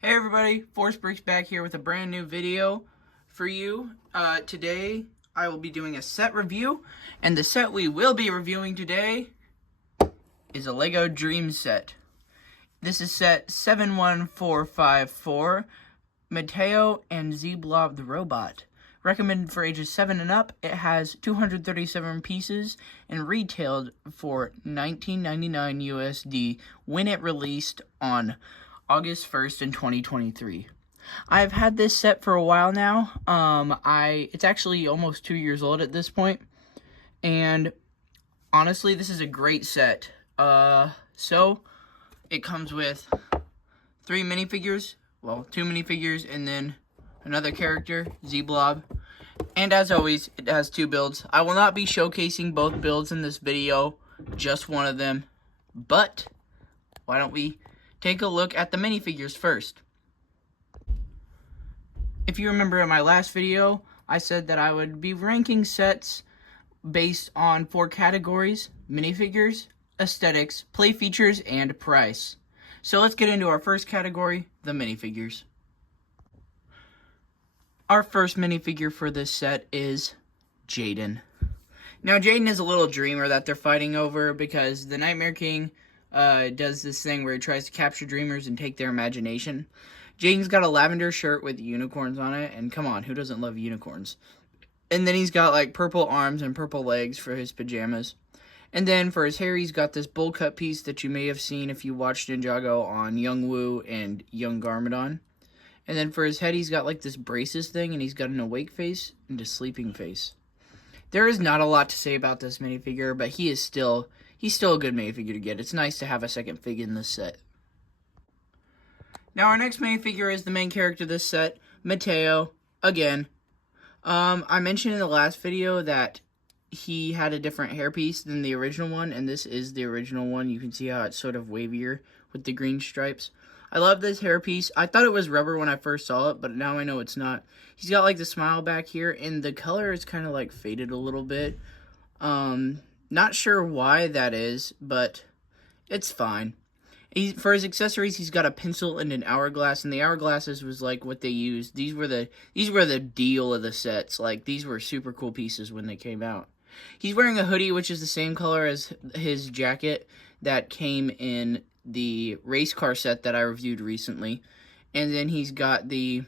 Hey everybody, Force Bricks back here with a brand new video for you. Today I will be doing a set review, and the set we will be reviewing today is a Lego Dreamzzz set. This is set 71454, Mateo and Z-Blob the Robot. Recommended for ages 7 and up. It has 237 pieces and retailed for $19.99 USD when it released on August 1st in 2023. I've had this set for a while now. It's actually almost 2 years old at this point. And honestly, this is a great set. So it comes with 3 minifigures, well, 2 minifigures, and then another character, Z-Blob. And as always, it has 2 builds. I will not be showcasing both builds in this video, just one of them. But why don't we take a look at the minifigures first. If you remember in my last video, I said that I would be ranking sets based on 4 categories: minifigures, aesthetics, play features, and price. So let's get into our first category, the minifigures. Our first minifigure for this set is Jaden. Now, Jaden is a little dreamer that they're fighting over because the Nightmare King does this thing where he tries to capture dreamers and take their imagination. Jaden's got a lavender shirt with unicorns on it, and come on, who doesn't love unicorns? And then he's got like purple arms and purple legs for his pajamas. And then for his hair, he's got this bowl cut piece that you may have seen if you watched Ninjago on Young Woo and Young Garmadon. And then for his head, he's got like this braces thing, and he's got an awake face and a sleeping face. There is not a lot to say about this minifigure, but he's still a good minifigure to get. It's nice to have a second figure in this set. Now our next minifigure is the main character of this set, Mateo, again. I mentioned in the last video that he had a different hairpiece than the original one, and this is the original one. You can see how it's sort of wavier with the green stripes. I love this hairpiece. I thought it was rubber when I first saw it, but now I know it's not. He's got like the smile back here, and the color is kind of like faded a little bit. Not sure why that is, but it's fine. For his accessories, he's got a pencil and an hourglass, and the hourglasses was like what they used. These were the deal of the sets. Like, these were super cool pieces when they came out. He's wearing a hoodie, which is the same color as his jacket that came in the race car set that I reviewed recently. And then he's got the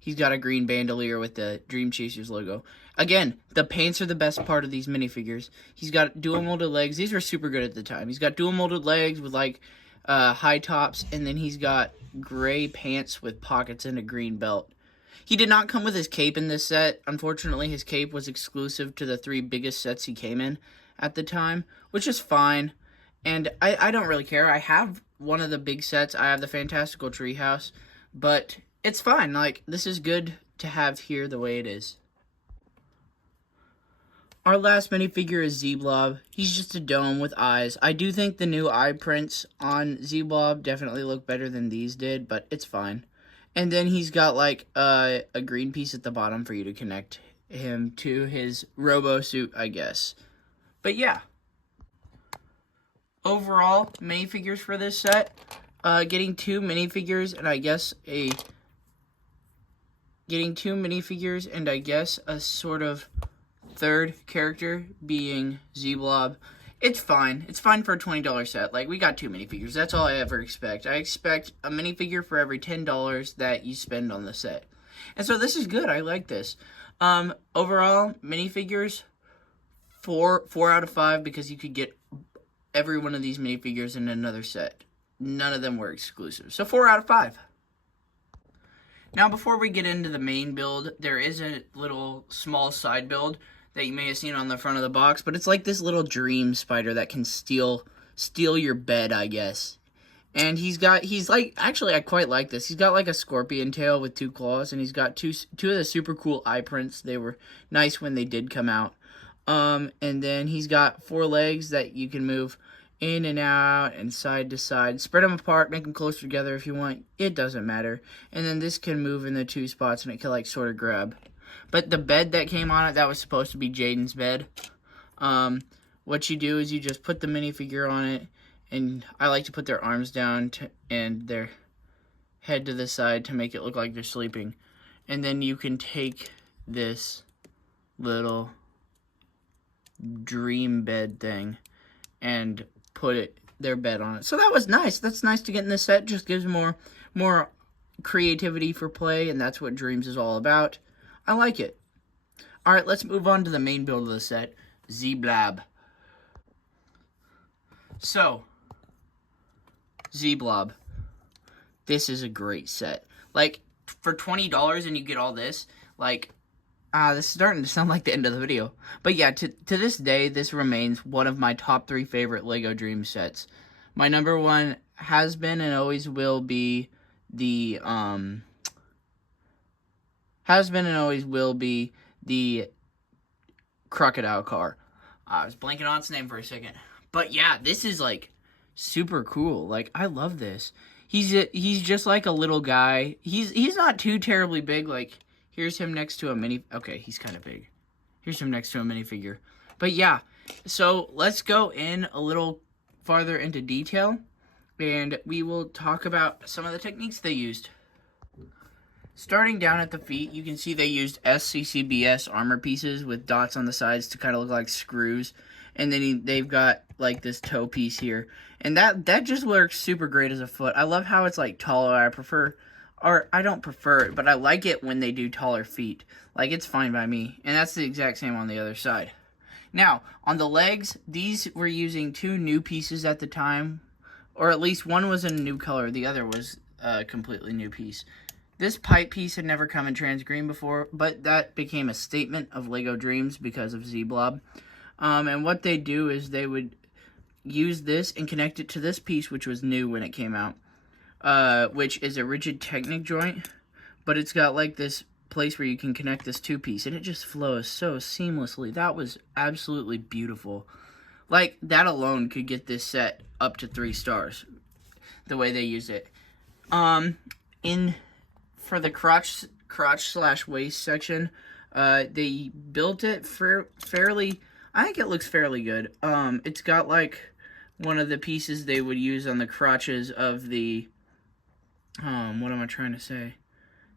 he's got a green bandolier with the Dream Chasers logo. Again, the pants are the best part of these minifigures. He's got dual molded legs. These were super good at the time. He's got dual molded legs with like high tops, and then he's got gray pants with pockets and a green belt. He did not come with his cape in this set. Unfortunately, his cape was exclusive to the 3 biggest sets he came in at the time, which is fine. And I don't really care. I have one of the big sets. I have the Fantastical Treehouse, but it's fine. Like, this is good to have here the way it is. Our last minifigure is Z-Blob. He's just a dome with eyes. I do think the new eye prints on Z-Blob definitely look better than these did, but it's fine. And then he's got like a green piece at the bottom for you to connect him to his robo suit, I guess. But yeah. Overall, minifigures for this set. Getting 2 minifigures and I guess a sort of third character being Z-Blob. It's fine. It's fine for a $20 set. Like, we got 2 minifigures. That's all I ever expect. I expect a minifigure for every $10 that you spend on the set. And so this is good. I like this. Overall, minifigures, 4 out of 5, because you could get every one of these minifigures in another set. None of them were exclusive. So 4 out of 5. Now, before we get into the main build, there is a little small side build that you may have seen on the front of the box, but it's like this little dream spider that can steal your bed, I guess. And actually, I quite like this. He's got like a scorpion tail with 2 claws, and he's got two of the super cool eye prints. They were nice when they did come out. And then he's got 4 legs that you can move in and out and side to side. Spread them apart, make them closer together if you want. It doesn't matter. And then this can move in the 2 spots, and it can like sort of grab. But the bed that came on it, that was supposed to be Jaden's bed. What you do is you just put the minifigure on it, And I like to put their arms down and their head to the side to make it look like they're sleeping. And then you can take this little dream bed thing and put their bed on it. So that was nice. That's nice to get in the set. Just gives more creativity for play, and that's what Dreamzzz is all about. I like it. All right, let's move on to the main build of the set, Z-Blob. So, Z-Blob. This is a great set. Like, for $20 and you get all this, like, this is starting to sound like the end of the video. But yeah, to this day, this remains one of my top 3 favorite LEGO Dream sets. My number 1 has been and always will be the, crocodile car. I was blanking on its name for a second. But yeah, this is, like, super cool. Like, I love this. He's just like a little guy. He's not too terribly big. Like, here's him next to a mini. Okay, he's kind of big. Here's him next to a minifigure. But yeah, so let's go in a little farther into detail, and we will talk about some of the techniques they used. Starting down at the feet, you can see they used SCCBS armor pieces with dots on the sides to kind of look like screws. And then they've got like this toe piece here. And that just works super great as a foot. I love how it's like taller. I don't prefer it, but I like it when they do taller feet. Like, it's fine by me. And that's the exact same on the other side. Now, on the legs, these were using 2 new pieces at the time. Or at least one was in a new color. The other was a completely new piece. This pipe piece had never come in trans green before, but that became a statement of LEGO Dreamzzz because of Z-Blob. And what they do is they would use this and connect it to this piece, which was new when it came out, which is a rigid Technic joint, but it's got like this place where you can connect this 2-piece, and it just flows so seamlessly. That was absolutely beautiful. Like, that alone could get this set up to 3 stars, the way they use it. For the crotch/waist section, they built it fairly. I think it looks fairly good. It's got like one of the pieces they would use on the crotches of the, what am I trying to say?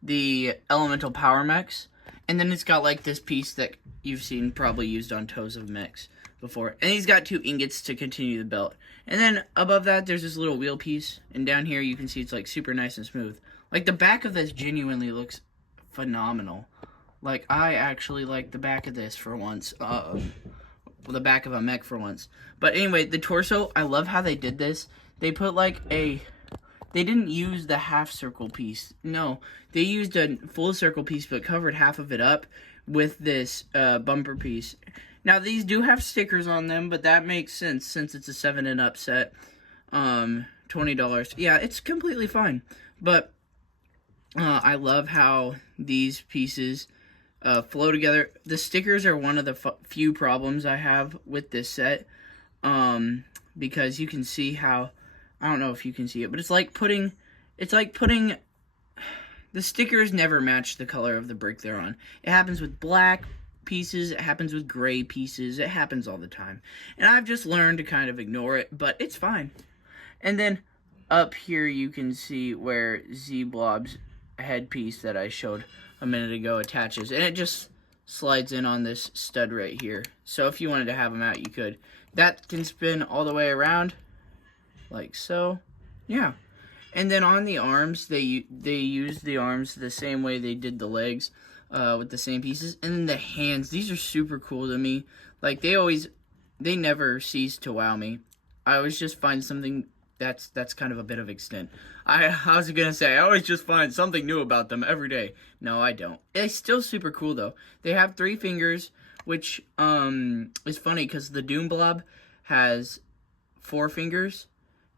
The Elemental Power Mechs. And then it's got like this piece that you've seen probably used on toes of mechs before. And he's got 2 ingots to continue the belt. And then above that, there's this little wheel piece. And down here, you can see it's like super nice and smooth. Like, the back of this genuinely looks phenomenal. Like, I actually like the back of this for once. The back of a mech for once. But anyway, the torso, I love how they did this. They put like they didn't use the half circle piece. No, they used a full circle piece but covered half of it up with this bumper piece. Now, these do have stickers on them, but that makes sense since it's a 7 and up set. $20. Yeah, it's completely fine. But I love how these pieces flow together. The stickers are one of the few problems I have with this set, because you can see how, I don't know if you can see it, but it's like putting, the stickers never match the color of the brick they're on. It happens with black pieces, it happens with gray pieces, it happens all the time. And I've just learned to kind of ignore it, but it's fine. And then up here you can see where Z-Blob's headpiece that I showed a minute ago attaches, and it just slides in on this stud right here. So if you wanted to have them out, you could. That can spin all the way around, like so. Yeah. And then on the arms, they used the arms the same way they did the legs, with the same pieces. And then the hands, these are super cool to me. Like, they never cease to wow me. I always just find something that's kind of a bit of extent. I was gonna say, I always just find something new about them every day. No, I don't. It's still super cool, though. They have 3 fingers, which is funny, because the Doom Blob has 4 fingers,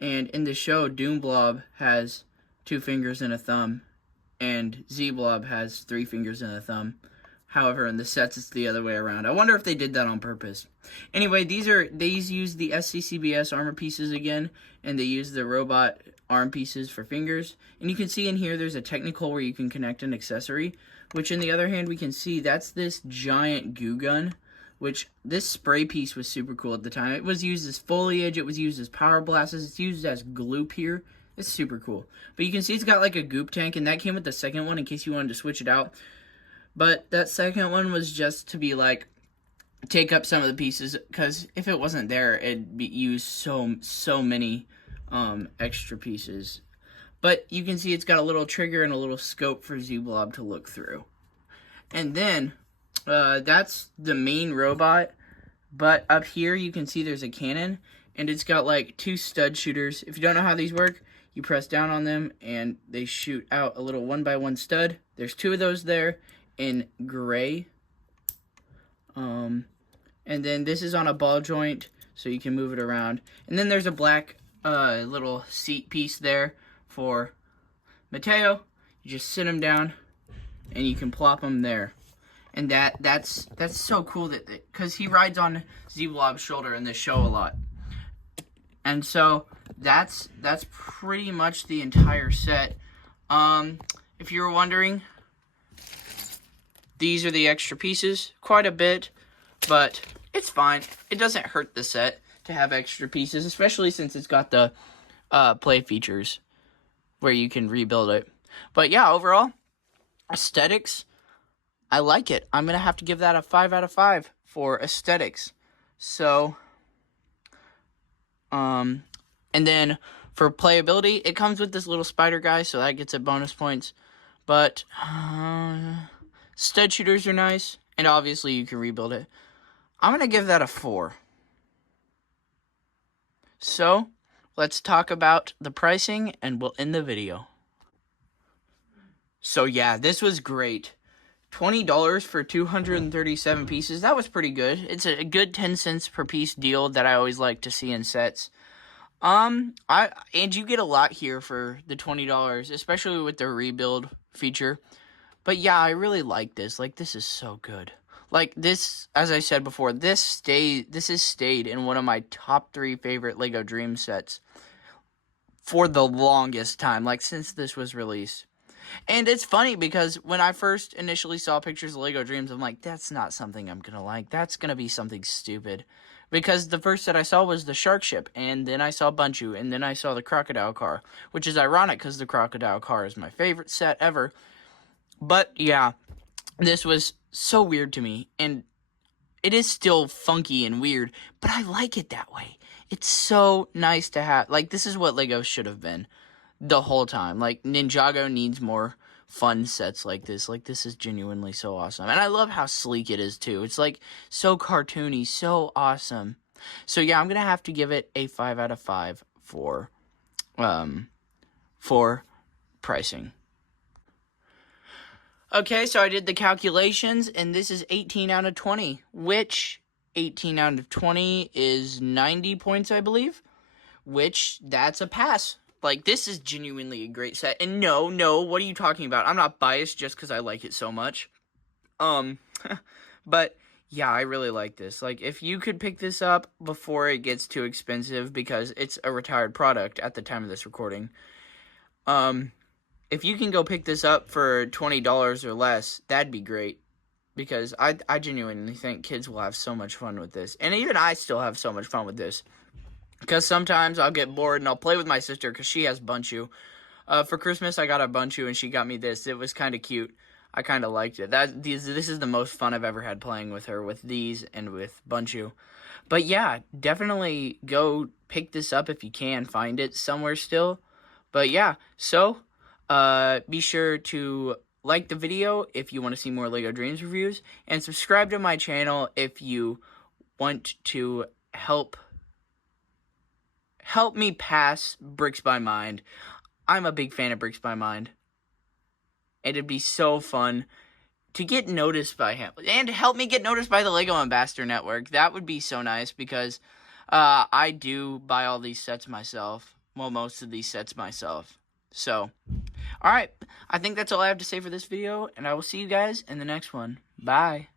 and in the show, Doom Blob has 2 fingers and a thumb, and Z-Blob has 3 fingers and a thumb. However, in the sets, it's the other way around. I wonder if they did that on purpose. Anyway, these use the SCCBS armor pieces again, and they use the robot arm pieces for fingers. And you can see in here, there's a technical where you can connect an accessory, which in the other hand, we can see that's this giant goo gun which this spray piece was super cool at the time. It was used as foliage, it was used as power blasts, it's used as gloop here. It's super cool. But you can see it's got like a goop tank, and that came with the second one in case you wanted to switch it out. But that second one was just to be like, take up some of the pieces, because if it wasn't there, it'd be used so many extra pieces. But you can see it's got a little trigger and a little scope for Z-Blob to look through. And then, that's the main robot. But up here, you can see there's a cannon. And it's got like 2 stud shooters. If you don't know how these work, you press down on them and they shoot out a little 1x1 stud. There's 2 of those there in gray. And then this is on a ball joint, so you can move it around. And then there's a black little seat piece there for Mateo. You just sit him down, and you can plop him there. And that's so cool that because he rides on Z-Blob's shoulder in this show a lot. And so that's pretty much the entire set. If you were wondering, these are the extra pieces, quite a bit, but it's fine. It doesn't hurt the set to have extra pieces, especially since it's got the play features where you can rebuild it. But yeah, overall, aesthetics, I like it. I'm going to have to give that a 5 out of 5 for aesthetics. So, and then for playability, it comes with this little spider guy, so that gets it bonus points. But, stud shooters are nice, and obviously you can rebuild it. I'm going to give that a 4. So, let's talk about the pricing, and we'll end the video. So yeah, this was great. $20 for 237 pieces. That was pretty good. It's a good 10 cents per piece deal that I always like to see in sets. And you get a lot here for the $20, especially with the rebuild feature. But yeah, I really like this. Like, this is so good. Like, this, as I said before, this has stayed in one of my top 3 favorite LEGO Dream sets for the longest time, like, since this was released. And it's funny because when I first initially saw pictures of LEGO Dreamzzz, I'm like, that's not something I'm gonna like. That's gonna be something stupid. Because the first set I saw was the shark ship, and then I saw Bunchu, and then I saw the crocodile car, which is ironic because the crocodile car is my favorite set ever. But yeah, this was so weird to me, and it is still funky and weird, but I like it that way. It's so nice to have. Like, this is what LEGO should have been the whole time. Like, Ninjago needs more fun sets like this. Like, this is genuinely so awesome. And I love how sleek it is, too. It's, like, so cartoony, so awesome. So, yeah, I'm going to have to give it a 5 out of 5 for pricing. Okay, so I did the calculations, and this is 18 out of 20, which 18 out of 20 is 90 points, I believe, which that's a pass. Like, this is genuinely a great set. And no, what are you talking about? I'm not biased just because I like it so much. But, yeah, I really like this. Like, if you could pick this up before it gets too expensive, because it's a retired product at the time of this recording, if you can go pick this up for $20 or less, that'd be great. Because I genuinely think kids will have so much fun with this. And even I still have so much fun with this. Because sometimes I'll get bored and I'll play with my sister because she has Bunchu. For Christmas, I got a Bunchu and she got me this. It was kind of cute. I kind of liked it. This is the most fun I've ever had playing with her, with these and with Bunchu. But yeah, definitely go pick this up if you can find it somewhere still. But yeah, so be sure to like the video if you want to see more LEGO Dreamzzz reviews, and subscribe to my channel if you want to help me pass Bricks by Mind. I'm a big fan of Bricks by Mind. And it'd be so fun to get noticed by him. And help me get noticed by the LEGO Ambassador Network. That would be so nice because I do buy all these sets myself. Well, most of these sets myself. So, alright. I think that's all I have to say for this video. And I will see you guys in the next one. Bye.